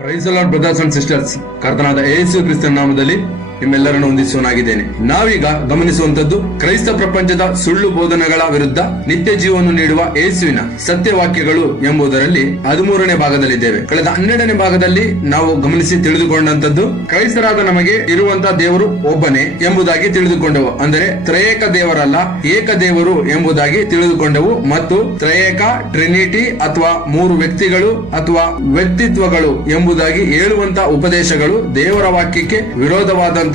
Price the lord brothers and sisters, ಕರ್ತನಾದ ಯೇಸು ಕ್ರಿಸ್ತನ ನಾಮದಲ್ಲಿ ನಿಮ್ಮೆಲ್ಲರನ್ನು ವಂದಿಸುವನಾಗಿದ್ದೇನೆ. ನಾವೀಗ ಗಮನಿಸುವಂತದ್ದು ಕ್ರೈಸ್ತ ಪ್ರಪಂಚದ ಸುಳ್ಳು ಬೋಧನೆಗಳ ವಿರುದ್ಧ ನಿತ್ಯ ಜೀವವನ್ನು ನೀಡುವ ಯೇಸುವಿನ ಸತ್ಯವಾಕ್ಯಗಳು ಎಂಬುದರಲ್ಲಿ 13ನೇ ಭಾಗದಲ್ಲಿದ್ದೇವೆ. ಕಳೆದ 12ನೇ ಭಾಗದಲ್ಲಿ ನಾವು ಗಮನಿಸಿ ತಿಳಿದುಕೊಂಡಂತದ್ದು ಕ್ರೈಸ್ತರಾದ ನಮಗೆ ಇರುವಂತಹ ದೇವರು ಒಬ್ಬನೇ ಎಂಬುದಾಗಿ ತಿಳಿದುಕೊಂಡೆವು. ಅಂದರೆ ತ್ರಯೇಕ ದೇವರಲ್ಲ, ಏಕ ದೇವರು ಎಂಬುದಾಗಿ ತಿಳಿದುಕೊಂಡೆವು. ಮತ್ತು ತ್ರಯೇಕ, ಟ್ರಿನಿಟಿ ಅಥವಾ 3 ವ್ಯಕ್ತಿಗಳು ಅಥವಾ ವ್ಯಕ್ತಿತ್ವಗಳು ಎಂಬುದಾಗಿ ಹೇಳುವಂತಹ ಉಪದೇಶಗಳು ದೇವರ ವಾಕ್ಯಕ್ಕೆ ವಿರೋಧವಾದ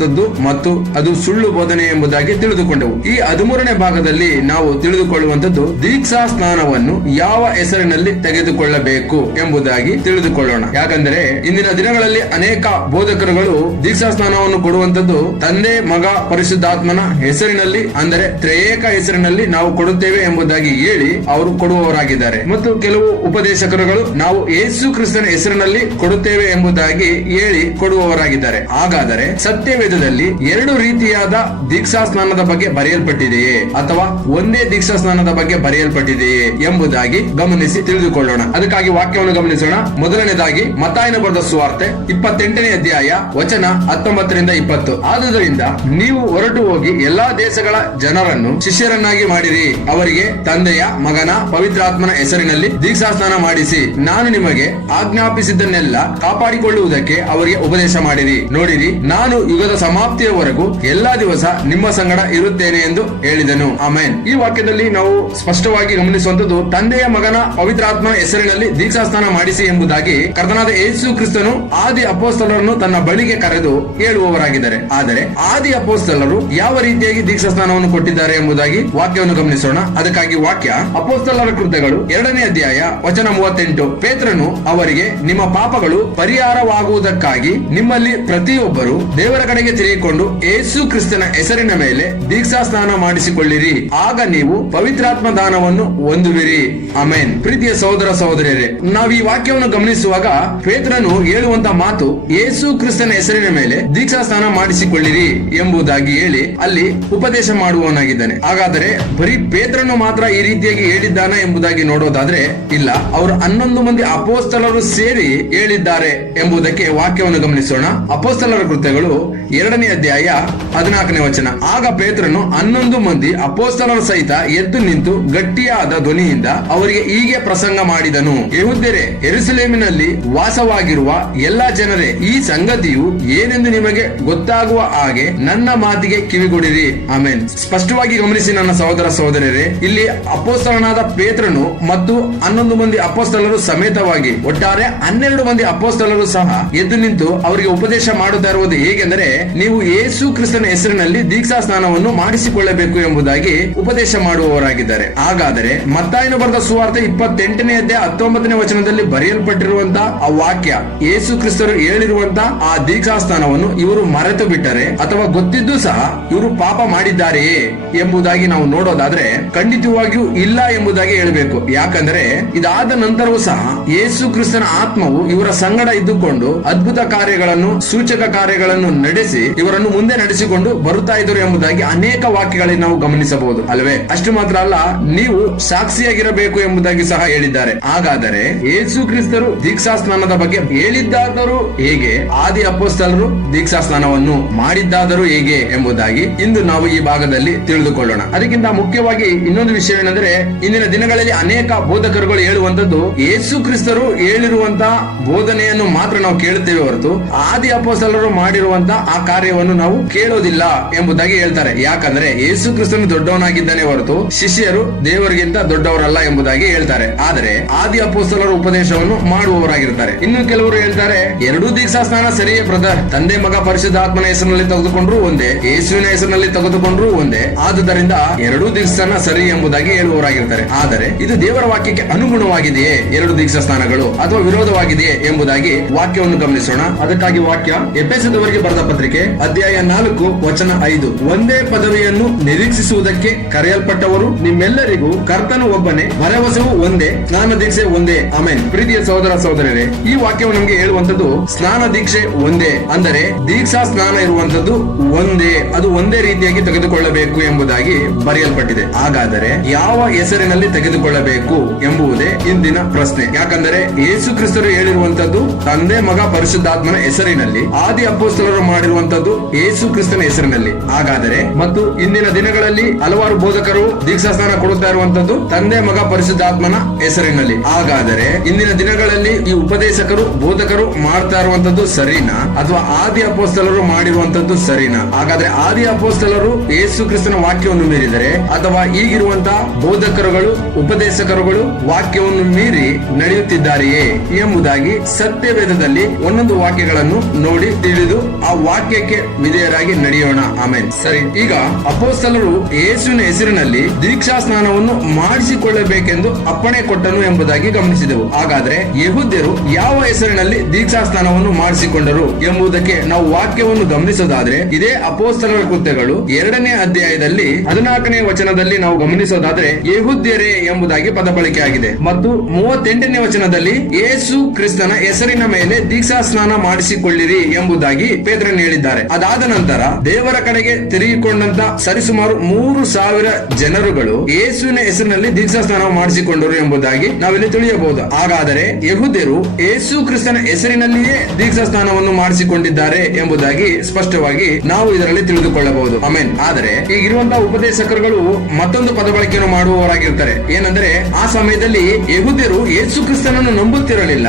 ಮತ್ತು ಅದು ಸುಳ್ಳು ಬೋಧನೆ ಎಂಬುದಾಗಿ ತಿಳಿದುಕೊಂಡೆವು. ಈ 13ನೇ ಭಾಗದಲ್ಲಿ ನಾವು ತಿಳಿದುಕೊಳ್ಳುವಂತದ್ದು ದೀಕ್ಷಾ ಸ್ನಾನವನ್ನು ಯಾವ ಹೆಸರಿನಲ್ಲಿ ತೆಗೆದುಕೊಳ್ಳಬೇಕು ಎಂಬುದಾಗಿ ತಿಳಿದುಕೊಳ್ಳೋಣ. ಯಾಕಂದರೆ ಇಂದಿನ ದಿನಗಳಲ್ಲಿ ಅನೇಕ ಬೋಧಕರುಗಳು ದೀಕ್ಷಾ ಸ್ನಾನವನ್ನು ಕೊಡುವಂತದ್ದು ತಂದೆ, ಮಗ, ಪರಿಶುದ್ಧಾತ್ಮನ ಹೆಸರಿನಲ್ಲಿ, ಅಂದರೆ ತ್ರಿಯೇಕ ಹೆಸರಿನಲ್ಲಿ ನಾವು ಕೊಡುತ್ತೇವೆ ಎಂಬುದಾಗಿ ಹೇಳಿ ಅವರು ಕೊಡುವವರಾಗಿದ್ದಾರೆ. ಮತ್ತು ಕೆಲವು ಉಪದೇಶಕರುಗಳು ನಾವು ಯೇಸು ಕ್ರಿಸ್ತನ ಹೆಸರಿನಲ್ಲಿ ಕೊಡುತ್ತೇವೆ ಎಂಬುದಾಗಿ ಹೇಳಿ ಕೊಡುವವರಾಗಿದ್ದಾರೆ. ಹಾಗಾದರೆ ಸತ್ಯವೇದದಲ್ಲಿ 2 ರೀತಿಯಾದ ದೀಕ್ಷಾ ಸ್ನಾನದ ಬಗ್ಗೆ ಬರೆಯಲ್ಪಟ್ಟಿದೆಯೇ ಅಥವಾ ಒಂದೇ ದೀಕ್ಷಾ ಸ್ನಾನದ ಬಗ್ಗೆ ಬರೆಯಲ್ಪಟ್ಟಿದೆಯೇ ಎಂಬುದಾಗಿ ಗಮನಿಸಿ ತಿಳಿದುಕೊಳ್ಳೋಣ. ಅದಕ್ಕಾಗಿ ವಾಕ್ಯವನ್ನು ಗಮನಿಸೋಣ. ಮೊದಲನೇದಾಗಿ ಮತ್ತಾಯನ ಬರೆದ ಸುವಾರ್ತೆ 28ನೇ ಅಧ್ಯಾಯ ವಚನ 19ರಿಂದ 20. ಆದುದರಿಂದ ನೀವು ಹೊರಟು ಹೋಗಿ ಎಲ್ಲಾ ದೇಶಗಳ ಜನರನ್ನು ಶಿಷ್ಯರನ್ನಾಗಿ ಮಾಡಿರಿ, ಅವರಿಗೆ ತಂದೆಯ, ಮಗನ, ಪವಿತ್ರಾತ್ಮನ ಹೆಸರಿನಲ್ಲಿ ದೀಕ್ಷಾ ಸ್ನಾನ ಮಾಡಿಸಿ, ನಾನು ನಿಮಗೆ ಆಜ್ಞಾಪಿಸಿದ್ದನ್ನೆಲ್ಲ ಕಾಪಾಡಿಕೊಳ್ಳುವುದಕ್ಕೆ ಅವರಿಗೆ ಉಪದೇಶ ಮಾಡಿರಿ. ನೋಡಿರಿ, ನಾನು ಯುಗದ ಸಮಾಪ್ತಿಯವರೆಗೂ ಎಲ್ಲಾ ದಿವಸ ನಿಮ್ಮ ಸಂಗಡ ಇರುತ್ತೇನೆ ಎಂದು ಹೇಳಿದನು. ಆಮೆನ್. ಈ ವಾಕ್ಯದಲ್ಲಿ ನಾವು ಸ್ಪಷ್ಟವಾಗಿ ಗಮನಿಸುವಂತದ್ದು ತಂದೆಯ, ಮಗನ, ಪವಿತ್ರಾತ್ಮನ ಹೆಸರಿನಲ್ಲಿ ದೀಕ್ಷಾ ಸ್ನಾನ ಮಾಡಿಸಿ ಎಂಬುದಾಗಿ ಕರ್ತನಾದ ಯೇಸು ಕ್ರಿಸ್ತನು ಆದಿ ಅಪೊಸ್ತಲರನ್ನು ತನ್ನ ಬಳಿಗೆ ಕರೆದು ಹೇಳುವವರಾಗಿದ್ದಾರೆ. ಆದರೆ ಆದಿ ಅಪೊಸ್ತಲರು ಯಾವ ರೀತಿಯಾಗಿ ದೀಕ್ಷಾ ಸ್ನಾನವನ್ನು ಕೊಟ್ಟಿದ್ದಾರೆ ಎಂಬುದಾಗಿ ವಾಕ್ಯವನ್ನು ಗಮನಿಸೋಣ. ಅದಕ್ಕಾಗಿ ವಾಕ್ಯ ಅಪೊಸ್ತಲರ ಕೃತ್ಯಗಳು 2ನೇ ಅಧ್ಯಾಯ ವಚನ 38. ಪೇತ್ರನು ಅವರಿಗೆ, ನಿಮ್ಮ ಪಾಪಗಳು ಪರಿಹಾರವಾಗುವುದಕ್ಕಾಗಿ ನಿಮ್ಮಲ್ಲಿ ಪ್ರತಿಯೊಬ್ಬರು ದೇವರ ಕಡೆಗೆ ತಿರುಗಿಕೊಂಡು ಯೇಸು ಕ್ರಿಸ್ತನ ಹೆಸರಿನ ಮೇಲೆ ದೀಕ್ಷಾ ಸ್ನಾನ ಮಾಡಿಸಿಕೊಳ್ಳಿರಿ, ಆಗ ನೀವು ಪವಿತ್ರಾತ್ಮ ದಾನವನ್ನು ಹೊಂದುವಿರಿ. ಆಮೆನ್. ಪ್ರೀತಿಯ ಸಹೋದರ ಸಹೋದರಿಯರೇ, ನಾವು ಈ ವಾಕ್ಯವನ್ನು ಗಮನಿಸುವಾಗ ಪೇತ್ರನು ಹೇಳುವಂತ ಮಾತು ಯೇಸು ಕ್ರಿಸ್ತನ ಹೆಸರಿನ ಮೇಲೆ ದೀಕ್ಷಾ ಸ್ನಾನ ಮಾಡಿಸಿಕೊಳ್ಳಿರಿ ಎಂಬುದಾಗಿ ಹೇಳಿ ಅಲ್ಲಿ ಉಪದೇಶ ಮಾಡುವವನಾಗಿದ್ದಾನೆ. ಹಾಗಾದರೆ ಬರೀ ಪೇತ್ರನು ಮಾತ್ರ ಈ ರೀತಿಯಾಗಿ ಹೇಳಿದ್ದಾನ ಎಂಬುದಾಗಿ ನೋಡೋದಾದ್ರೆ ಇಲ್ಲ, ಅವರು 11 ಮಂದಿ ಅಪೊಸ್ತಲರು ಸೇರಿ ಹೇಳಿದ್ದಾರೆ ಎಂಬುದಕ್ಕೆ ವಾಕ್ಯವನ್ನು ಗಮನಿಸೋಣ. ಅಪೊಸ್ತಲರ ಕೃತ್ಯಗಳು 2ನೇ ಅಧ್ಯಾಯ 14ನೇ ವಚನ. ಆಗ ಪೇತ್ರನು 11 ಮಂದಿ ಅಪೊಸ್ತಲರ ಸಹಿತ ಎದ್ದು ನಿಂತು ಗಟ್ಟಿಯಾದ ಧ್ವನಿಯಿಂದ ಅವರಿಗೆ ಹೀಗೆ ಪ್ರಸಂಗ ಮಾಡಿದನು, ಯೆಹೂದ್ಯರೇ, ಯೆರೂಸಲೇಮಿನಲ್ಲಿ ವಾಸವಾಗಿರುವ ಎಲ್ಲಾ ಜನರೇ, ಈ ಸಂಗತಿಯು ಏನೆಂದು ನಿಮಗೆ ಗೊತ್ತಾಗುವ ಹಾಗೆ ನನ್ನ ಮಾತಿಗೆ ಕಿವಿಗೊಡಿರಿ. ಆಮೆನ್. ಸ್ಪಷ್ಟವಾಗಿ ಗಮನಿಸಿ ನನ್ನ ಸಹೋದರ ಸಹೋದರರೇ, ಇಲ್ಲಿ ಅಪೊಸ್ತಲನಾದ ಪೇತ್ರನು ಮತ್ತು 11 ಮಂದಿ ಅಪೊಸ್ತಲರು ಸಮೇತವಾಗಿ ಒಟ್ಟಾರೆ 12 ಮಂದಿ ಅಪೊಸ್ತಲರು ಸಹ ಎದ್ದು ನಿಂತು ಅವರಿಗೆ ಉಪದೇಶ ಮಾಡುತ್ತಾ ಇರುವುದು ಹೇಗೆಂದರೆ, ನೀವು ಯೇಸು ಕ್ರಿಸ್ತನ ಹೆಸರಿನಲ್ಲಿ ದೀಕ್ಷಾ ಸ್ನಾನವನ್ನು ಮಾಡಿಸಿಕೊಳ್ಳಬೇಕು ಎಂಬುದಾಗಿ ಉಪದೇಶ ಮಾಡುವವರಾಗಿದ್ದಾರೆ. ಹಾಗಾದರೆ ಮತ್ತಾಯನು ಬರೆದ ಸುವಾರ್ತೆ 28ನೇ ಅಧ್ಯಾಯ 19ನೇ ವಚನದಲ್ಲಿ ಬರೆಯಲ್ಪಟ್ಟಿರುವಂತಹ ಆ ವಾಕ್ಯ, ಯೇಸು ಕ್ರಿಸ್ತರು ಹೇಳಿರುವಂತಹ ಆ ದೀಕ್ಷಾ ಸ್ನಾನವನ್ನು ಇವರು ಮರೆತು ಬಿಟ್ಟರೆ ಅಥವಾ ಗೊತ್ತಿದ್ದು ಸಹ ಇವರು ಪಾಪ ಮಾಡಿದ್ದಾರೆಯೇ ಎಂಬುದಾಗಿ ನಾವು ನೋಡೋದಾದ್ರೆ ಖಂಡಿತವಾಗಿಯೂ ಇಲ್ಲ ಎಂಬುದಾಗಿ ಹೇಳಬೇಕು. ಯಾಕಂದ್ರೆ ಇದಾದ ನಂತರವೂ ಸಹ ಯೇಸು ಕ್ರಿಸ್ತನ ಆತ್ಮವು ಇವರ ಸಂಗಡ ಇದ್ದುಕೊಂಡು ಅದ್ಭುತ ಕಾರ್ಯಗಳನ್ನು, ಸೂಚಕ ಕಾರ್ಯಗಳನ್ನು ನಡೆಸಿ ಇವರನ್ನು ಮುಂದೆ ನಡೆಸಿಕೊಂಡು ಬರುತ್ತಾ ಇದ್ದರು ಎಂಬುದಾಗಿ ಅನೇಕ ವಾಕ್ಯಗಳಲ್ಲಿ ನಾವು ಗಮನಿಸಬಹುದು ಅಲ್ವೇ? ಅಷ್ಟು ಮಾತ್ರ ಅಲ್ಲ, ನೀವು ಸಾಕ್ಷಿಯಾಗಿರಬೇಕು ಎಂಬುದಾಗಿ ಸಹ ಹೇಳಿದ್ದಾರೆ. ಹಾಗಾದರೆ ಯೇಸು ಕ್ರಿಸ್ತರು ದೀಕ್ಷಾ ಸ್ನಾನದ ಬಗ್ಗೆ ಹೇಳಿದ್ದಾದರೂ ಹೇಗೆ, ಆದಿ ಅಪೊಸ್ತಲರು ದೀಕ್ಷಾ ಸ್ನಾನವನ್ನು ಮಾಡಿದ್ದಾದರೂ ಹೇಗೆ ಎಂಬುದಾಗಿ ಇಂದು ನಾವು ಈ ಭಾಗದಲ್ಲಿ ತಿಳಿದುಕೊಳ್ಳೋಣ. ಅದಕ್ಕಿಂತ ಮುಖ್ಯವಾಗಿ ಇನ್ನೊಂದು ವಿಷಯವೇನೆಂದರೆ, ಇಂದಿನ ದಿನಗಳಲ್ಲಿ ಅನೇಕ ಬೋಧಕರುಗಳು ಹೇಳುವಂತದ್ದು ಯೇಸು ಕ್ರಿಸ್ತರು ಹೇಳಿರುವಂತಹ ಬೋಧನೆಯನ್ನು ಮಾತ್ರ ನಾವು ಕೇಳುತ್ತೇವೆ ಹೊರತು ಆದಿ ಅಪೊಸ್ತಲರು ಮಾಡಿರುವಂತಹ ಆ ಕಾರ್ಯವನ್ನು ನಾವು ಕೇಳೋದಿಲ್ಲ ಎಂಬುದಾಗಿ ಹೇಳ್ತಾರೆ. ಯಾಕಂದ್ರೆ ಯೇಸು ಕ್ರಿಸ್ತನು ದೊಡ್ಡವನಾಗಿದ್ದಾನೆ ಹೊರತು ಶಿಷ್ಯರು ದೇವರಿಗಿಂತ ದೊಡ್ಡವರಲ್ಲ ಎಂಬುದಾಗಿ ಹೇಳ್ತಾರೆ. ಆದರೆ ಆದಿ ಅಪೊಸ್ತಲರ ಉಪದೇಶವನ್ನು ಮಾಡುವವರಾಗಿರ್ತಾರೆ. ಇನ್ನು ಕೆಲವರು ಹೇಳ್ತಾರೆ, 2 ದೀಕ್ಷಾ ಸ್ನಾನ ಸರಿಯೇ ಬ್ರದರ್, ತಂದೆ, ಮಗ, ಪರಿಶುದ್ಧಾತ್ಮನ ಹೆಸರಿನಲ್ಲಿ ತೆಗೆದುಕೊಂಡ್ರು ಒಂದೇ, ಯೇಸುವಿನ ಹೆಸರಿನಲ್ಲಿ ತೆಗೆದುಕೊಂಡ್ರು ಒಂದೇ, ಆದುದರಿಂದ 2 ದೀಕ್ಷಾನ ಸರಿ ಎಂಬುದಾಗಿ ಹೇಳುವವರಾಗಿರ್ತಾರೆ. ಆದರೆ ಇದು ದೇವರ ವಾಕ್ಯಕ್ಕೆ ಅನುಗುಣವಾಗಿದೆಯೇ 2 ದೀಕ್ಷಾ ಸ್ನಾನಗಳು ಅಥವಾ ವಿರೋಧವಾಗಿದೆಯೇ ಎಂಬುದಾಗಿ ವಾಕ್ಯವನ್ನು ಗಮನಿಸೋಣ. ಅದಕ್ಕಾಗಿ ವಾಕ್ಯ ಎಫೆಸದವರಿಗೆ ಬರೆದ ಪತ್ರಿಕೆ ಪತ್ರಿಕೆ ಅಧ್ಯಾಯ 4 ವಚನ 5. ಒಂದೇ ಪದವಿಯನ್ನು ನಿರೀಕ್ಷಿಸುವುದಕ್ಕೆ ಕರೆಯಲ್ಪಟ್ಟವರು ನಿಮ್ಮೆಲ್ಲರಿಗೂ ಕರ್ತನು ಒಬ್ಬನೇ, ಭರವಸೆಯೂ ಒಂದೇ, ಸ್ನಾನ ದೀಕ್ಷೆ ಒಂದೇ. ಆಮೆನ್. ಪ್ರೀತಿಯ ಸಹೋದರ ಸಹೋದರರೇ, ಈ ವಾಕ್ಯವು ನಮಗೆ ಹೇಳುವಂತದ್ದು ಸ್ನಾನ ದೀಕ್ಷೆ ಒಂದೇ, ಅಂದರೆ ದೀಕ್ಷಾ ಸ್ನಾನ ಇರುವಂತದ್ದು ಒಂದೇ, ಅದು ಒಂದೇ ರೀತಿಯಾಗಿ ತೆಗೆದುಕೊಳ್ಳಬೇಕು ಎಂಬುದಾಗಿ ಬರೆಯಲ್ಪಟ್ಟಿದೆ. ಹಾಗಾದರೆ ಯಾವ ಹೆಸರಿನಲ್ಲಿ ತೆಗೆದುಕೊಳ್ಳಬೇಕು ಎಂಬುದೇ ಇಂದಿನ ಪ್ರಶ್ನೆ. ಯಾಕಂದರೆ ಯೇಸು ಕ್ರಿಸ್ತರು ಹೇಳಿರುವಂತದ್ದು ತಂದೆ ಮಗ ಪರಿಶುದ್ಧಾತ್ಮನ ಹೆಸರಿನಲ್ಲಿ, ಆದಿ ಅಪೊಸ್ತಲರು ಮಾಡಿರುವಂತದ್ದು ಯೇಸು ಕ್ರಿಸ್ತನ ಹೆಸರಿನಲ್ಲಿ. ಹಾಗಾದರೆ ಮತ್ತು ಇಂದಿನ ದಿನಗಳಲ್ಲಿ ಹಲವಾರು ಬೋಧಕರು ದೀಕ್ಷಾ ಸ್ನಾನ ಕೊಡುತ್ತಾ ಇರುವಂತದ್ದು ತಂದೆ ಮಗ ಪರಿಶುದ್ಧಾತ್ಮನ ಹೆಸರಿನಲ್ಲಿ. ಹಾಗಾದರೆ ಇಂದಿನ ದಿನಗಳಲ್ಲಿ ಈ ಉಪದೇಶಕರು ಬೋಧಕರು ಮಾಡ್ತಾ ಇರುವಂತದ್ದು ಸರಿನಾ ಅಥವಾ ಆದಿ ಅಪೊಸ್ತಲರು ಮಾಡಿರುವಂತದ್ದು ಸರಿನಾ? ಹಾಗಾದ್ರೆ ಆದಿ ಅಪೊಸ್ತಲರು ಯೇಸು ಕ್ರಿಸ್ತನ ವಾಕ್ಯವನ್ನು ಮೀರಿದರೆ ಅಥವಾ ಈಗಿರುವಂತಹ ಬೋಧಕರುಗಳು ಉಪದೇಶಕರುಗಳು ವಾಕ್ಯವನ್ನು ಮೀರಿ ನಡೆಯುತ್ತಿದ್ದಾರೆಯೇ ಎಂಬುದಾಗಿ ಸತ್ಯವೇದದಲ್ಲಿ ಒಂದೊಂದು ವಾಕ್ಯಗಳನ್ನು ನೋಡಿ ತಿಳಿದು ಆ ವಾಕ್ಯಕ್ಕೆ ವಿಧೇಯರಾಗಿ ನಡೆಯೋಣ. ಆಮೇಲೆ ಸರಿ, ಈಗ ಅಪೊಸ್ತಲರು ಯೇಸುವಿನ ಹೆಸರಿನಲ್ಲಿ ದೀಕ್ಷಾ ಸ್ನಾನವನ್ನು ಮಾಡಿಸಿಕೊಳ್ಳಬೇಕೆಂದು ಅಪ್ಪಣೆ ಕೊಟ್ಟನು ಎಂಬುದಾಗಿ ಗಮನಿಸಿದೆವು. ಹಾಗಾದ್ರೆ ಯೆಹೂದ್ಯರು ಯಾವ ಹೆಸರಿನಲ್ಲಿ ದೀಕ್ಷಾ ಸ್ನಾನವನ್ನು ಮಾಡಿಸಿಕೊಂಡರು ಎಂಬುದಕ್ಕೆ ನಾವು ವಾಕ್ಯವನ್ನು ಗಮನಿಸೋದಾದ್ರೆ ಇದೇ ಅಪೊಸ್ತಲರ ಕೃತ್ಯಗಳು 2ನೇ ಅಧ್ಯಾಯದಲ್ಲಿ 14ನೇ ವಚನದಲ್ಲಿ ನಾವು ಗಮನಿಸೋದಾದ್ರೆ ಯೆಹೂದ್ಯರೇ ಎಂಬುದಾಗಿ ಪದ ಬಳಕೆ ಆಗಿದೆ ಮತ್ತು 38ನೇ ವಚನದಲ್ಲಿ ಯೇಸು ಕ್ರಿಸ್ತನ ಹೆಸರಿನ ಮೇಲೆ ದೀಕ್ಷಾ ಸ್ನಾನ ಮಾಡಿಸಿಕೊಳ್ಳಿರಿ ಎಂಬುದಾಗಿ ಪೇತ್ರನು ಹೇಳಿದ್ದಾರೆ. ಅದಾದ ನಂತರ ದೇವರ ಕಡೆಗೆ ತಿರುಗಿಕೊಂಡಂತ ಸರಿಸುಮಾರು 3,000 ಜನರುಗಳು ಯೇಸುವಿನ ಹೆಸರಿನಲ್ಲಿ ದೀಕ್ಷಾ ಸ್ನಾನ ಮಾಡಿಸಿಕೊಂಡರು ಎಂಬುದಾಗಿ ನಾವಿಲ್ಲಿ ತಿಳಿಯಬಹುದು. ಹಾಗಾದರೆ ಯೆಹೂದ್ಯರು ಯೇಸು ಕ್ರಿಸ್ತನ ಹೆಸರಿನಲ್ಲಿಯೇ ದೀಕ್ಷಾ ಸ್ನಾನವನ್ನು ಮಾಡಿಸಿಕೊಂಡಿದ್ದಾರೆ ಎಂಬುದಾಗಿ ಸ್ಪಷ್ಟವಾಗಿ ನಾವು ಇದರಲ್ಲಿ ತಿಳಿದುಕೊಳ್ಳಬಹುದು. ಆಮೇನ್. ಆದರೆ ಈಗಿರುವಂತಹ ಉಪದೇಶಕರುಗಳು ಮತ್ತೊಂದು ಪದ ಬಳಕೆಯನ್ನು ಮಾಡುವವರಾಗಿರ್ತಾರೆ. ಏನಂದ್ರೆ ಆ ಸಮಯದಲ್ಲಿ ಯೆಹೂದ್ಯರು ಯೇಸು ಕ್ರಿಸ್ತನನ್ನು ನಂಬುತ್ತಿರಲಿಲ್ಲ,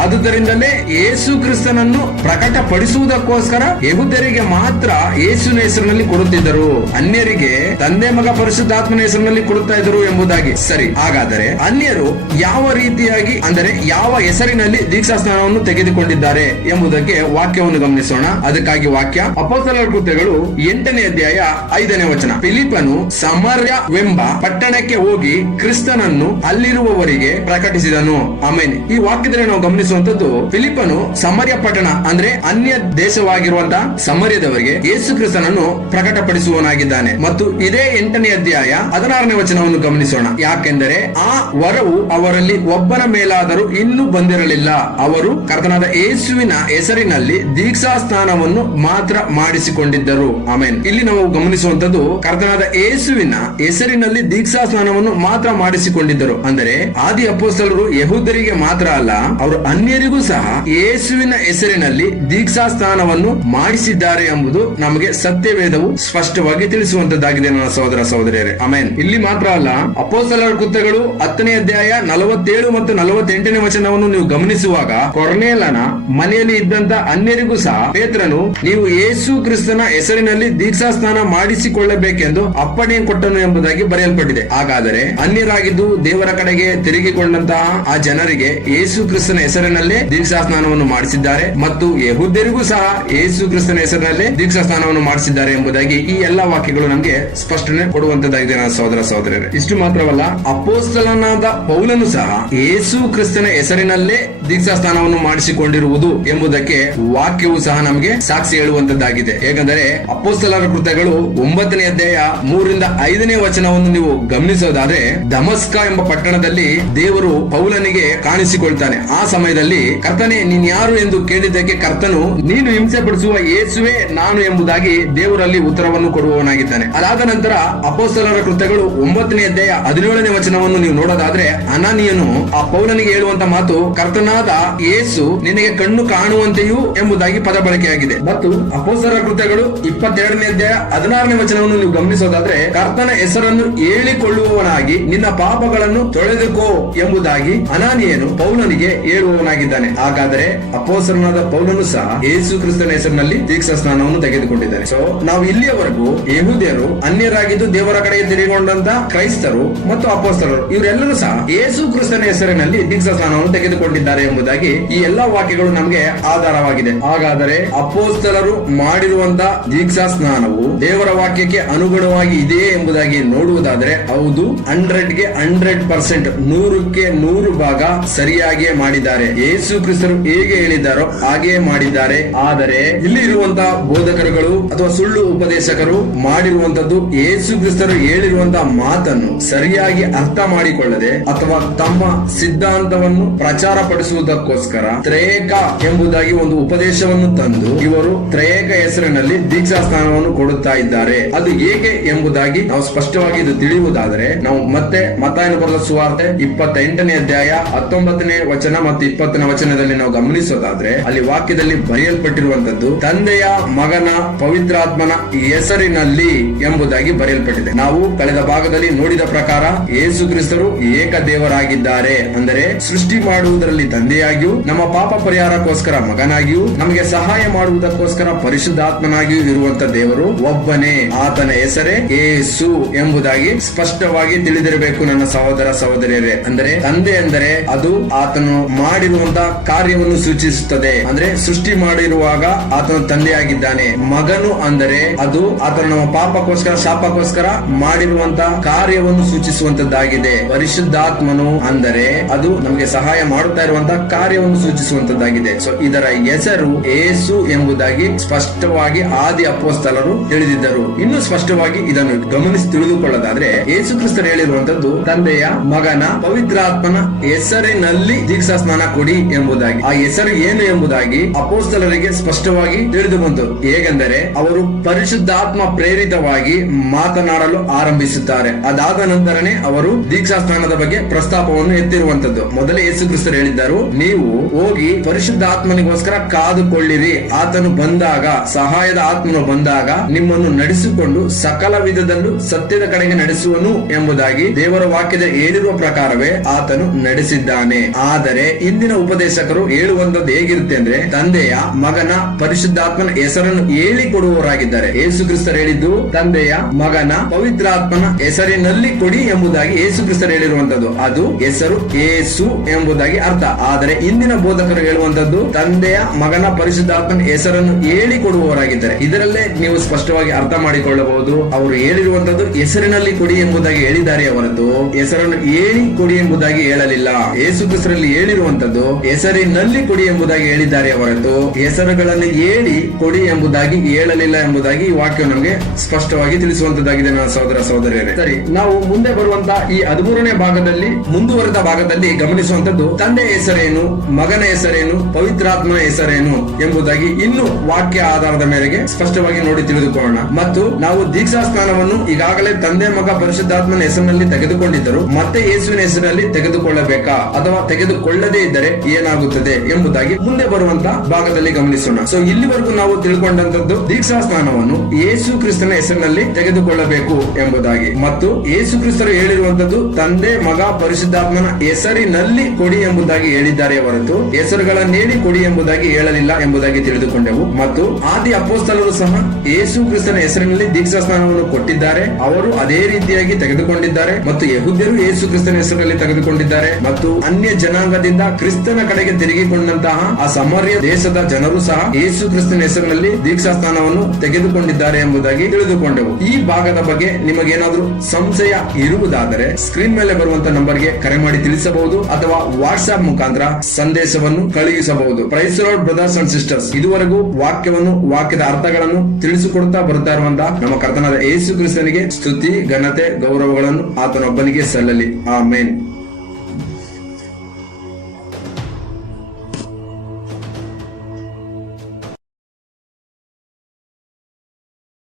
ಆದುದರಿಂದಲೇ ಯೇಸು ಕ್ರಿಸ್ತನನ್ನು ಪ್ರಕಟಪಡಿಸುವುದಕ್ಕೋಸ್ಕರ ಯೆಹೂದ್ಯರಿಗೆ ಮಾತ್ರ ಯೇಸುವಿನ ಹೆಸರಿನಲ್ಲಿ ಕೊಡುತ್ತಿದ್ದರು, ಅನ್ಯರಿಗೆ ತಂದೆ ಮಗ ಪರಿಶುದ್ಧಾತ್ಮನ ಹೆಸರಿನಲ್ಲಿ ಕೊಡುತ್ತಾ ಇದ್ದರು ಎಂಬುದಾಗಿ. ಸರಿ, ಹಾಗಾದರೆ ಅನ್ಯರು ಯಾವ ರೀತಿಯಾಗಿ ಅಂದರೆ ಯಾವ ಹೆಸರಿನಲ್ಲಿ ದೀಕ್ಷಾ ಸ್ನಾನವನ್ನು ತೆಗೆದುಕೊಂಡಿದ್ದಾರೆ ಎಂಬುದಕ್ಕೆ ವಾಕ್ಯವನ್ನು ಗಮನಿಸೋಣ. ಅದಕ್ಕಾಗಿ ವಾಕ್ಯ ಅಪೊಸ್ತಲರ ಕೃತ್ಯಗಳು 8ನೇ ಅಧ್ಯಾಯ 5ನೇ ವಚನ. ಫಿಲಿಪ್ಪನು ಸಮಾರ್ಯವೆಂಬ ಪಟ್ಟಣಕ್ಕೆ ಹೋಗಿ ಕ್ರಿಸ್ತನನ್ನು ಅಲ್ಲಿರುವವರಿಗೆ ಪ್ರಕಟಿಸಿದನು. ಆಮೇನ್. ಈ ವಾಕ್ಯದಲ್ಲಿ ನಾವು ಗಮನಿಸುವಂತದ್ದು ಫಿಲಿಪ್ಪನು ಸಮಾರ್ಯ ಪಟ್ಟಣ ಅಂದ್ರೆ ಅನ್ಯ ದೇಶವಾಗಿರುವಂತಹ ಸಮಾರ್ಯದವರಿಗೆ ಯೇಸು ಕ್ರಿಸ್ತನನ್ನು ಪ್ರಕಟಪಡಿಸುವನಾಗಿದ್ದಾನೆ. ಮತ್ತು ಇದೇ 8ನೇ ಅಧ್ಯಾಯ 16ನೇ ವಚನವನ್ನು ಗಮನಿಸೋಣ. ಯಾಕೆಂದರೆ ಆ ವರವು ಅವರಲ್ಲಿ ಒಬ್ಬನ ಮೇಲಾದರೂ ಇನ್ನೂ ಬಂದಿರಲಿಲ್ಲ, ಅವರು ಕರ್ತನಾದ ಯೇಸುವಿನ ಹೆಸರಿನಲ್ಲಿ ದೀಕ್ಷಾ ಸ್ನಾನವನ್ನು ಮಾತ್ರ ಮಾಡಿಸಿಕೊಂಡಿದ್ದರು. ಆಮೇನ್. ಇಲ್ಲಿ ನಾವು ಗಮನಿಸುವಂತದ್ದು ಕರ್ತನಾದ ಯೇಸುವಿನ ಹೆಸರಿನಲ್ಲಿ ದೀಕ್ಷಾ ಸ್ನಾನವನ್ನು ಮಾತ್ರ ಮಾಡಿಸಿಕೊಂಡಿದ್ದರು. ಅಂದರೆ ಆದಿ ಅಪೊಸ್ತಲರು ಯೆಹೂದ್ಯರಿಗೆ ಮಾತ್ರ ಅಲ್ಲ, ಅವರು ಅನ್ಯರಿಗೂ ಸಹ ಯೇಸುವಿನ ಹೆಸರಿನಲ್ಲಿ ದೀಕ್ಷಾ ಸ್ನಾನವನ್ನು ಮಾಡಿಸಿದ್ದಾರೆ ಎಂಬುದು ನಮಗೆ ಸತ್ಯವೇದವು ಸ್ಪಷ್ಟವಾಗಿ ತಿಳಿಸುವಂತದ್ದಾಗಿದೆ ನನ್ನ ಸಹೋದರ ಸಹೋದರಿಯರೇ. ಆಮೇನ್. ಇಲ್ಲಿ ಮಾತ್ರ ಅಲ್ಲ, ಅಪೊಸ್ತಲರ ಕೃತ್ಯಗಳು 10ನೇ ಅಧ್ಯಾಯ 47 ಮತ್ತು 48ನೇ ವಚನವನ್ನು ನೀವು ಗಮನಿಸುವಾಗ ಕೊರ್ನೇಲನ ಮನೆಯಲ್ಲಿ ಇದ್ದಂತ ಅನ್ಯರಿಗೂ ಸಹ ಪೇತ್ರನು ನೀವು ಯೇಸು ಕ್ರಿಸ್ತನ ಹೆಸರಿನಲ್ಲಿ ದೀಕ್ಷಾ ಸ್ನಾನ ಮಾಡಿಸಿಕೊಳ್ಳಬೇಕೆಂದು ಅಪ್ಪಣೆ ಕೊಟ್ಟನು ಎಂಬುದಾಗಿ ಬರೆಯಲ್ಪಟ್ಟಿದೆ. ಹಾಗಾದರೆ ಅನ್ಯರಾಗಿದ್ದು ದೇವರ ಕಡೆಗೆ ತಿರುಗಿಕೊಂಡಂತಹ ಆ ಜನರಿಗೆ ಯೇಸು ಕ್ರಿಸ್ತನ ಹೆಸರಿನಲ್ಲೇ ದೀಕ್ಷಾ ಸ್ನಾನವನ್ನು ಮಾಡಿಸಿದ್ದಾರೆ ಮತ್ತು ಯೆಹೂದ್ಯರಿಗೂ ಸಹ ಯೇಸು ಕ್ರಿಸ್ತನ ಹೆಸರಿನಲ್ಲೇ ದೀಕ್ಷಾ ಸ್ನಾನವನ್ನು ಮಾಡಿಸಿದ್ದಾರೆ ಎಂಬುದಾಗಿ ಈ ಎಲ್ಲಾ ವಾಕ್ಯಗಳು ನಮಗೆ ಸ್ಪಷ್ಟನೆ ಕೊಡುವಂತದ್ದಾಗಿದೆ ನನ್ನ ಸಹೋದರ ಸಹೋದರರೇ. ಇಷ್ಟು ಮಾತ್ರವಲ್ಲ, ಅಪೊಸ್ತಲನಾದ ಪೌಲನು ಸಹ ಯೇಸು ಕ್ರಿಸ್ತನ ಹೆಸರಿನಲ್ಲೇ ದೀಕ್ಷಾ ಸ್ನಾನವನ್ನು ಮಾಡಿಸಿಕೊಂಡಿರುವುದು ಎಂಬುದಕ್ಕೆ ವಾಕ್ಯವು ಸಹ ನಮಗೆ ಸಾಕ್ಷಿ ಹೇಳುವಂತದ್ದಾಗಿದೆ. ಹೇಗೆಂದರೆ ಅಪೊಸ್ತಲರ ಕೃತ್ಯಗಳು 9ನೇ ಅಧ್ಯಾಯ 3ರಿಂದ 5ನೇ ವಚನವನ್ನು ನೀವು ಗಮನಿಸೋದಾದ್ರೆ ದಮಸ್ಕ ಎಂಬ ಪಟ್ಟಣದಲ್ಲಿ ದೇವರು ಪೌಲನಿಗೆ ಕಾಣಿಸಿಕೊಳ್ತಾನೆ. ಆ ಸಮಯದಲ್ಲಿ ಕರ್ತನೇ ನೀನ್ ಯಾರು ಎಂದು ಕೇಳಿದ್ದಕ್ಕೆ ಕರ್ತನು ನೀನು ಹಿಂಸೆ ಪಡಿಸುವ ಯೇಸುವೆ ನಾನು ಎಂಬುದಾಗಿ ದೇವರಲ್ಲಿ ಉತ್ತರವನ್ನು ಕೊಡುವವನಾಗಿದ್ದಾನೆ. ಅದಾದ ನಂತರ ಅಪೊಸ್ತಲರ ಕೃತ್ಯಗಳು 9ನೇ ಅಧ್ಯಾಯ 17ನೇ ವಚನವನ್ನು ನೀವು ನೋಡೋದಾದ್ರೆ ಅನಾನಿಯನು ಆ ಪೌಲನಿಗೆ ಹೇಳುವಂತ ಮಾತು ಕರ್ತನಾದ ಯೇಸು ನಿನಗೆ ಕಣ್ಣು ಕಾಣುವಂತೆಯೂ ಎಂಬುದಾಗಿ ಪದ ಬಳಕೆಯಾಗಿದೆ. ಮತ್ತು ಅಪೊಸ್ತಲರ ಕೃತ್ಯಗಳು 22ನೇ ಅಧ್ಯಾಯ 16ನೇ ವಚನವನ್ನು ನೀವು ಗಮನಿಸೋದಾದ್ರೆ ಕರ್ತನ ಹೆಸರನ್ನು ಹೇಳಿಕೊಳ್ಳುವವನಾಗಿ ನಿನ್ನ ಪಾಪಗಳನ್ನು ತೊಳೆದುಕೋ ಎಂಬುದಾಗಿ ಅನಾನಿಯನು ಪೌಲನಿಗೆ ಹೇಳುವವನಾಗಿದ್ದಾನೆ. ಹಾಗಾದರೆ ಅಪೊಸ್ತಲನಾದ ಪೌಲನು ಸಹ ಯೇಸು ಕ್ರಿಸ್ತನ ಹೆಸರಿನಲ್ಲಿ ದೀಕ್ಷಾ ಸ್ನಾನವನ್ನು ತೆಗೆದುಕೊಂಡಿದ್ದಾರೆ. ಸೊ ನಾವು ಇಲ್ಲಿಯವರೆಗೂ ಯೆಹೂದ್ಯರು, ಅನ್ಯರಾಗಿದ್ದು ದೇವರ ಕಡೆಗೆ ತಿರುಗಿಕೊಂಡಂತ ಕ್ರೈಸ್ತರು ಮತ್ತು ಅಪೊಸ್ತಲರು ಇವರೆಲ್ಲರೂ ಸಹ ಯೇಸು ಕ್ರಿಸ್ತನ ಹೆಸರಿನಲ್ಲಿ ದೀಕ್ಷಾ ಸ್ನಾನವನ್ನು ತೆಗೆದುಕೊಂಡಿದ್ದಾರೆ ಎಂಬುದಾಗಿ ಈ ಎಲ್ಲಾ ವಾಕ್ಯಗಳು ನಮಗೆ ಆಧಾರವಾಗಿದೆ. ಹಾಗಾದರೆ ಅಪೊಸ್ತಲರು ಮಾಡಿರುವಂತಹ ದೀಕ್ಷಾ ಸ್ನಾನವು ದೇವರ ವಾಕ್ಯಕ್ಕೆ ಅನುಗುಣವಾಗಿ ಇದೆಯೇ ಎಂಬುದಾಗಿ ನೋಡುವುದಾದರೆ ಹೌದು, 100ಗೆ 100%, 100ಕ್ಕೆ 100 ಭಾಗ ಸರಿಯಾಗಿಯೇ ಮಾಡಿದ್ದಾರೆ. ಯೇಸು ಕ್ರಿಸ್ತರು ಹೇಗೆ ಹೇಳಿದ್ದಾರೋ ಹಾಗೆಯೇ ಮಾಡಿದ್ದಾರೆ. ಆದರೆ ಇಲ್ಲಿ ಇರುವಂತಹ ಬೋಧಕರುಗಳು ಅಥವಾ ಸುಳ್ಳು ಉಪದೇಶಕರು ಮಾಡಿರುವಂತದ್ದು ಯೇಸು ಕ್ರಿಸ್ತರು ಹೇಳಿರುವಂತಹ ಮಾತನ್ನು ಸರಿಯಾಗಿ ಅರ್ಥ ಮಾಡಿಕೊಳ್ಳದೆ ಅಥವಾ ತಮ್ಮ ಸಿದ್ಧಾಂತವನ್ನು ಪ್ರಚಾರ ಪಡಿಸುವುದಕ್ಕೋಸ್ಕರ ತ್ರೇಕ ಎಂಬುದಾಗಿ ಒಂದು ಉಪದೇಶವನ್ನು ತಂದು ಇವರು ತ್ರೇಕ ಹೆಸರಿನಲ್ಲಿ ದೀಕ್ಷಾ ಸ್ನಾನವನ್ನು ಕೊಡುತ್ತಾ ಇದ್ದಾರೆ. ಅದು ಹೇಗೆ ಎಂಬುದಾಗಿ ನಾವು ಸ್ಪಷ್ಟವಾಗಿ ಇದು ತಿಳಿಯುವುದಾದರೆ ನಾವು ಮತ್ತೆ ಮತ್ತಾಯನ ಬರೆದ ಸುವಾರ್ತೆ 28ನೇ ಅಧ್ಯಾಯ 19ನೇ ವಚನ ಮತ್ತು 20ನೇ ವಚನದಲ್ಲಿ ನಾವು ಗಮನಿಸೋದಾದ್ರೆ ಅಲ್ಲಿ ವಾಕ್ಯದಲ್ಲಿ ಬರೆಯಲ್ಪಟ್ಟಿರುವಂತದ್ದು ತಂದೆಯ, ಮಗನ, ಪವಿತ್ರಾತ್ಮನ ಹೆಸರಿನಲ್ಲಿ ಎಂಬುದಾಗಿ ಬರೆಯಲ್ಪಟ್ಟಿದೆ. ನಾವು ಕಳೆದ ಭಾಗದಲ್ಲಿ ನೋಡಿದ ಪ್ರಕಾರ ಯೇಸು ಕ್ರಿಸ್ತರು ಏಕ ದೇವರಾಗಿದ್ದಾರೆ. ಅಂದರೆ ಸೃಷ್ಟಿ ಮಾಡುವುದರಲ್ಲಿ ತಂದೆಯಾಗಿಯೂ, ನಮ್ಮ ಪಾಪ ಪರಿಹಾರಕ್ಕೋಸ್ಕರ ಮಗನಾಗಿಯೂ, ನಮಗೆ ಸಹಾಯ ಮಾಡುವುದಕ್ಕೋಸ್ಕರ ಪರಿಶುದ್ಧಾತ್ಮನಾಗಿಯೂ ಇರುವಂತ ದೇವರು ಒಬ್ಬನೇ. ಆತನ ಹೆಸರೇ ಯೇಸು ಎಂಬುದಾಗಿ ಸ್ಪಷ್ಟವಾಗಿ ತಿಳಿದಿರಬೇಕು ನನ್ನ ಸಹೋದರ ಸಹೋದರಿಯರೇ. ಅಂದರೆ ತಂದೆ ಅಂದರೆ ಅದು ಆತನು ಮಾಡಿರುವಂತಹ ಕಾರ್ಯವನ್ನು ಸೂಚಿಸುತ್ತದೆ. ಅಂದ್ರೆ ಸೃಷ್ಟಿ ಮಾಡಿರುವಾಗ ಆತನು ತಂದೆಯಾಗಿದ್ದಾನೆ. ಮಗನು ಅಂದರೆ ಅದು ಆತನು ನಮ್ಮ ಪಾಪಕ್ಕೋಸ್ಕರ, ಶಾಪಕ್ಕೋಸ್ಕರ ಮಾಡಿರುವಂತಹ ಕಾರ್ಯವನ್ನು ಸೂಚಿಸುವಂತದ್ದಾಗಿದೆ. ಪರಿಶುದ್ಧಾತ್ಮನು ಅಂದರೆ ಅದು ನಮಗೆ ಸಹಾಯ ಮಾಡುತ್ತಾ ಇರುವಂತಹ ಕಾರ್ಯವನ್ನು ಸೂಚಿಸುವಂತದ್ದಾಗಿದೆ. ಸೊ ಇದರ ಹೆಸರು ಯೇಸು ಎಂಬುದಾಗಿ ಸ್ಪಷ್ಟವಾಗಿ ಆದಿ ಅಪೊಸ್ತಲರು ತಿಳಿದಿದ್ದರು. ಇನ್ನು ಸ್ಪಷ್ಟವಾಗಿ ಇದನ್ನು ಗಮನಿಸಿ ತಿಳಿದುಕೊಳ್ಳೋದಾದ್ರೆ ಯೇಸು ಕ್ರಿಸ್ತರು ಹೇಳಿರುವಂತದ್ದು ತಂದೆಯ, ಮಗನ, ಪವಿತ್ರಾತ್ಮನ ಹೆಸರಿನಲ್ಲಿ ದೀಕ್ಷಾ ಸ್ನಾನ ಕೊಡಿ ಎಂಬುದಾಗಿ. ಆ ಹೆಸರು ಏನು ಎಂಬುದಾಗಿ ಅಪೊಸ್ತಲರಿಗೆ ಸ್ಪಷ್ಟವಾಗಿ ತಿಳಿದು ಬಂತು. ಹೇಗೆಂದರೆ ಅವರು ಪರಿಶುದ್ಧಾತ್ಮ ಪ್ರೇರಿತವಾಗಿ ಮಾತನಾಡಲು ಆರಂಭಿಸುತ್ತಾರೆ. ಅದಾದ ನಂತರನೇ ಅವರು ದೀಕ್ಷಾ ಸ್ನಾನದ ಬಗ್ಗೆ ಪ್ರಸ್ತಾಪವನ್ನು ಎತ್ತಿರುವಂತದ್ದು. ಮೊದಲೇ ಯೇಸು ಕ್ರಿಸ್ತರು ಹೇಳಿದ್ದರು, ನೀವು ಹೋಗಿ ಪರಿಶುದ್ಧಾತ್ಮನಿಗೋಸ್ಕರ ಕಾದುಕೊಳ್ಳಿರಿ. ಆತನು ಬಂದಾಗ, ಸಹಾಯದ ಆತ್ಮನು ಬಂದಾಗ ನಿಮ್ಮನ್ನು ನಡೆಸಿಕೊಂಡು ಸಕಲ ವಿಧದಲ್ಲೂ ಸತ್ಯದ ಕಡೆಗೆ ನಡೆಸುವನು ಎಂಬುದಾಗಿ ದೇವರ ವಾಕ್ಯದ ಹೇಳಿರುವ ಪ್ರಕಾರವೇ ಆತನು ನಡೆಸಿದ್ದಾನೆ. ಆದರೆ ಇಂದಿನ ಉಪದೇಶಕರು ಹೇಳುವಂತದ್ದು ಹೇಗಿರುತ್ತೆ ಅಂದ್ರೆ ತಂದೆಯ, ಮಗನ, ಪರಿಶುದ್ಧಾತ್ಮನ ಹೆಸರನ್ನು ಹೇಳಿಕೊಡುವವರಾಗಿದ್ದಾರೆ. ಯೇಸು ಕ್ರಿಸ್ತರು ಹೇಳಿದ್ದು ತಂದೆಯ, ಮಗನ, ಪವಿತ್ರಾತ್ಮನ ಹೆಸರಿನಲ್ಲಿ ಕೊಡಿ ಎಂಬುದಾಗಿ ಯೇಸು ಕ್ರಿಸ್ತರು ಹೇಳಿರುವಂತದ್ದು. ಅದು ಹೆಸರು ಯೇಸು ಎಂಬುದಾಗಿ ಅರ್ಥ. ಆದರೆ ಇಂದಿನ ಬೋಧಕರು ಹೇಳುವಂತದ್ದು ತಂದೆಯ, ಮಗನ, ಪರಿಶುದ್ಧಾತ್ಮನ ಹೆಸರನ್ನು ಹೇಳಿಕೊಡುವವರಾಗಿದ್ದಾರೆ. ಇದರಲ್ಲೇ ನೀವು ಸ್ಪಷ್ಟವಾಗಿ ಅರ್ಥ ಮಾಡಿಕೊಳ್ಳಬಹುದು. ಅವರು ಹೇಳಿರುವಂತದ್ದು ಹೆಸರಿನಲ್ಲಿ ಕೊಡಿ ಎಂಬುದಾಗಿ ಹೇಳಿದ್ದಾರೆ ಹೊರತು ಹೆಸರನ್ನು ಹೇಳಿ ಕೊಡಿ ಎಂಬುದಾಗಿ ಹೇಳಲಿಲ್ಲ. ಯೇಸು ಕ್ರಿಸ್ತರಲ್ಲಿ ಹೇಳಿರುವಂತದ್ದು ಹೆಸರಿನಲ್ಲಿ ಕೊಡಿ ಎಂಬುದಾಗಿ ಹೇಳಿದ್ದಾರೆ ಹೊರತು ಹೆಸರುಗಳನ್ನು ಹೇಳಿ ಕೊಡಿ ಎಂಬುದಾಗಿ ಹೇಳಲಿಲ್ಲ ಎಂಬುದಾಗಿ ಈ ವಾಕ್ಯ ನಮಗೆ ಸ್ಪಷ್ಟವಾಗಿ ತಿಳಿಸುವಂತದ್ದಾಗಿದೆ ನನ್ನ ಸಹೋದರ ಸಹೋದರಿಯರೇ. ಸರಿ, ನಾವು ಮುಂದೆ ಬರುವಂತಹ ಈ 13ನೇ ಭಾಗದಲ್ಲಿ ಮುಂದುವರೆದ ಭಾಗದಲ್ಲಿ ಗಮನಿಸುವಂತದ್ದು ತಂದೆಯ ಹೆಸರೇನು, ಮಗನ ಹೆಸರೇನು, ಪವಿತ್ರಾತ್ಮನ ಹೆಸರೇನು ಎಂಬುದಾಗಿ ಇನ್ನು ವಾಕ್ಯ ಆಧಾರದ ಮೇರೆಗೆ ಸ್ಪಷ್ಟವಾಗಿ ನೋಡಿ ತಿಳಿದುಕೊಳ್ಳೋಣ. ಮತ್ತು ನಾವು ದೀಕ್ಷಾ ಸ್ನಾನವನ್ನು ಈಗಾಗಲೇ ತಂದೆ, ಮಗ, ಪರಿಶುದ್ಧಾತ್ಮನ ಹೆಸರಿನಲ್ಲಿ ತೆಗೆದುಕೊಂಡಿದ್ದರು. ಮತ್ತೆ ಯೇಸುವಿನ ಹೆಸರಿನಲ್ಲಿ ತೆಗೆದುಕೊಳ್ಳಬೇಕಾ ಅಥವಾ ತೆಗೆದುಕೊಳ್ಳದೇ ಇದ್ದರೆ ಏನಾಗುತ್ತದೆ ಎಂಬುದಾಗಿ ಮುಂದೆ ಬರುವಂತಹ ಭಾಗದಲ್ಲಿ ಗಮನಿಸೋಣ. ಸೊ ಇಲ್ಲಿವರೆಗೂ ನಾವು ತಿಳ್ಕೊಂಡಂತದ್ದು ದೀಕ್ಷಾ ಸ್ನಾನವನ್ನು ಯೇಸು ಕ್ರಿಸ್ತನ ಹೆಸರಿನಲ್ಲಿ ತೆಗೆದುಕೊಳ್ಳಬೇಕು ಎಂಬುದಾಗಿ, ಮತ್ತು ಯೇಸು ಕ್ರಿಸ್ತರು ಹೇಳಿರುವಂತದ್ದು ತಂದೆ, ಮಗ, ಪರಿಶುದ್ಧಾತ್ಮನ ಹೆಸರಿನಲ್ಲಿ ಕೊಡಿ ಎಂಬುದಾಗಿ ಹೇಳಿದ್ದಾರೆ ಹೊರತು ಹೆಸರುಗಳನ್ನೇಳಿ ಕೊಡಿ ಎಂಬುದಾಗಿ ಹೇಳಲಿಲ್ಲ ಎಂಬುದಾಗಿ ತಿಳಿದುಕೊಂಡೆವು. ಮತ್ತು ಆದಿ ಅಪೊಸ್ತಲರು ಸಹ ಯೇಸು ಕ್ರಿಸ್ತನ ಹೆಸರಿನಲ್ಲಿ ದೀಕ್ಷಾ ಸ್ನಾನವನ್ನು ಕೊಟ್ಟಿದ್ದಾರೆ. ಅವರು ಅದೇ ರೀತಿಯಾಗಿ ತೆಗೆದುಕೊಂಡಿದ್ದಾರೆ. ಮತ್ತು ಯೆಹೂದ್ಯರು ಯೇಸು ಕ್ರಿಸ್ತನ ಹೆಸರಿನಲ್ಲಿ ತೆಗೆದುಕೊಂಡಿದ್ದಾರೆ. ಮತ್ತು ಅನ್ಯ ಜನಾಂಗದಿಂದ ಕ್ರಿಸ್ತನ ಕಡೆಗೆ ತಿರುಗಿಕೊಂಡಂತಹ ಆ ಸಮರ್ಯ ದೇಶದ ಜನರು ಸಹ ಯೇಸು ಕ್ರಿಸ್ತನ ಹೆಸರಿನಲ್ಲಿ ದೀಕ್ಷಾ ಸ್ನಾನವನ್ನು ತೆಗೆದುಕೊಂಡಿದ್ದಾರೆ ಎಂಬುದಾಗಿ ತಿಳಿದುಕೊಂಡೆವು. ಈ ಭಾಗದ ಬಗ್ಗೆ ನಿಮಗೇನಾದ್ರೂ ಸಂಶಯ ಇರುವುದಾದರೆ ಸ್ಕ್ರೀನ್ ಮೇಲೆ ಬರುವಂತಹ ನಂಬರ್ಗೆ ಕರೆ ಮಾಡಿ ತಿಳಿಸಬಹುದು ಅಥವಾ ವಾಟ್ಸ್ಆಪ್ ಮುಖಾಂತರ ಸಂದೇಶವನ್ನು ಕಳುಹಿಸಬಹುದು. Praise the lord brothers and sisters. ಇದುವರೆಗೂ ವಾಕ್ಯವನ್ನು, ವಾಕ್ಯದ ಅರ್ಥಗಳನ್ನು ತಿಳಿಸಿಕೊಡುತ್ತಾ ಬರುತ್ತಾ ಇರುವಂತಹ ನಮ್ಮ ಕರ್ತನಾದ ಯೇಸು ಕ್ರಿಸ್ತನಿಗೆ ಸ್ತುತಿ, ಘನತೆ, ಗೌರವಗಳನ್ನು ಆತನೊಬ್ಬನಿಗೆ ಸಲ್ಲಲಿ. ಆಮೆನ್.